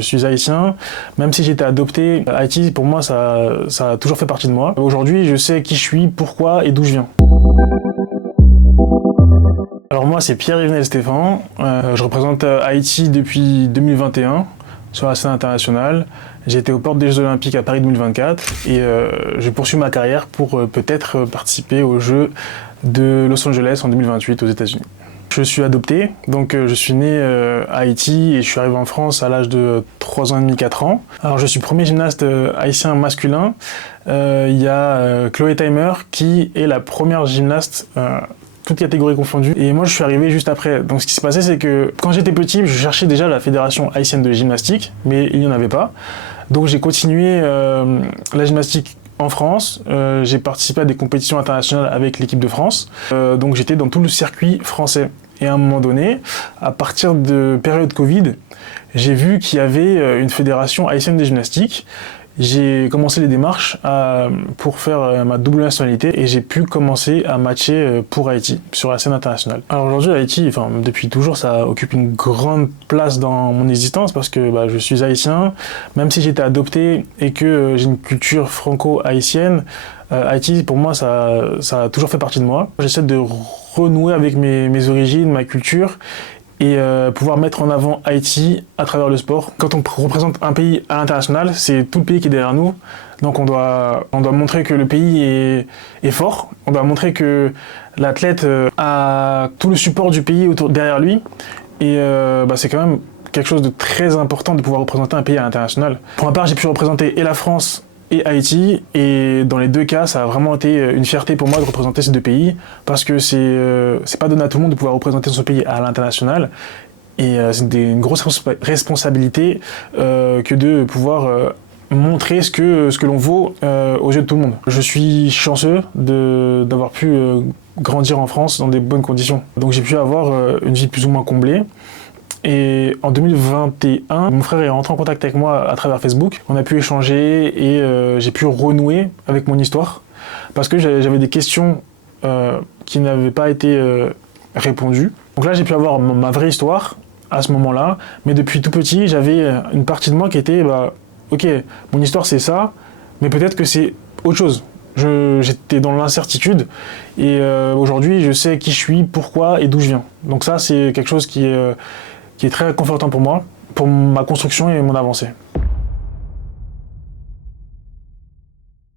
je suis haïtien, même si j'étais adopté, Haïti pour moi ça a toujours fait partie de moi. Aujourd'hui je sais qui je suis, pourquoi et d'où je viens. Alors moi c'est Pierre-Yvenel Stéphan, je représente Haïti depuis 2021 sur la scène internationale. J'ai été aux portes des Jeux Olympiques à Paris 2024 et je poursuis ma carrière pour peut-être participer aux Jeux de Los Angeles en 2028 aux États-Unis. Je suis adopté, donc je suis né à Haïti et je suis arrivé en France à l'âge de 3 ans et demi, 4 ans. Alors je suis premier gymnaste haïtien masculin. Il y a Chloé Timer qui est la première gymnaste toutes catégories confondues. Et moi, je suis arrivé juste après. Donc, ce qui s'est passé, c'est que quand j'étais petit, je cherchais déjà la fédération haïtienne de gymnastique, mais il n'y en avait pas. Donc, j'ai continué la gymnastique en France. J'ai participé à des compétitions internationales avec l'équipe de France. Donc, j'étais dans tout le circuit français. Et à un moment donné, à partir de période Covid, j'ai vu qu'il y avait une fédération haïtienne de gymnastique. J'ai commencé les démarches pour faire ma double nationalité et j'ai pu commencer à matcher pour Haïti sur la scène internationale. Alors aujourd'hui Haïti, depuis toujours, ça occupe une grande place dans mon existence parce que je suis haïtien, même si j'étais adopté et que j'ai une culture franco-haïtienne, Haïti pour moi ça a toujours fait partie de moi. J'essaie de renouer avec mes origines, ma culture, et pouvoir mettre en avant Haïti à travers le sport. Quand on représente un pays à l'international, c'est tout le pays qui est derrière nous. Donc on doit montrer que le pays est fort, on doit montrer que l'athlète a tout le support du pays derrière lui. Et c'est quand même quelque chose de très important de pouvoir représenter un pays à l'international. Pour ma part, j'ai pu représenter et la France et Haïti, et dans les deux cas, ça a vraiment été une fierté pour moi de représenter ces deux pays, parce que c'est pas donné à tout le monde de pouvoir représenter son pays à l'international, et c'est une grosse responsabilité que de pouvoir montrer ce que l'on vaut aux yeux de tout le monde. Je suis chanceux d'avoir pu grandir en France dans des bonnes conditions, donc j'ai pu avoir une vie plus ou moins comblée. Et en 2021, mon frère est rentré en contact avec moi à travers Facebook. On a pu échanger et j'ai pu renouer avec mon histoire parce que j'avais des questions qui n'avaient pas été répondues. Donc là, j'ai pu avoir ma vraie histoire à ce moment-là, mais depuis tout petit, j'avais une partie de moi qui était ok, mon histoire c'est ça, mais peut-être que c'est autre chose. J'étais dans l'incertitude et aujourd'hui, je sais qui je suis, pourquoi et d'où je viens. Donc ça, c'est quelque chose qui est très confortant pour moi, pour ma construction et mon avancée.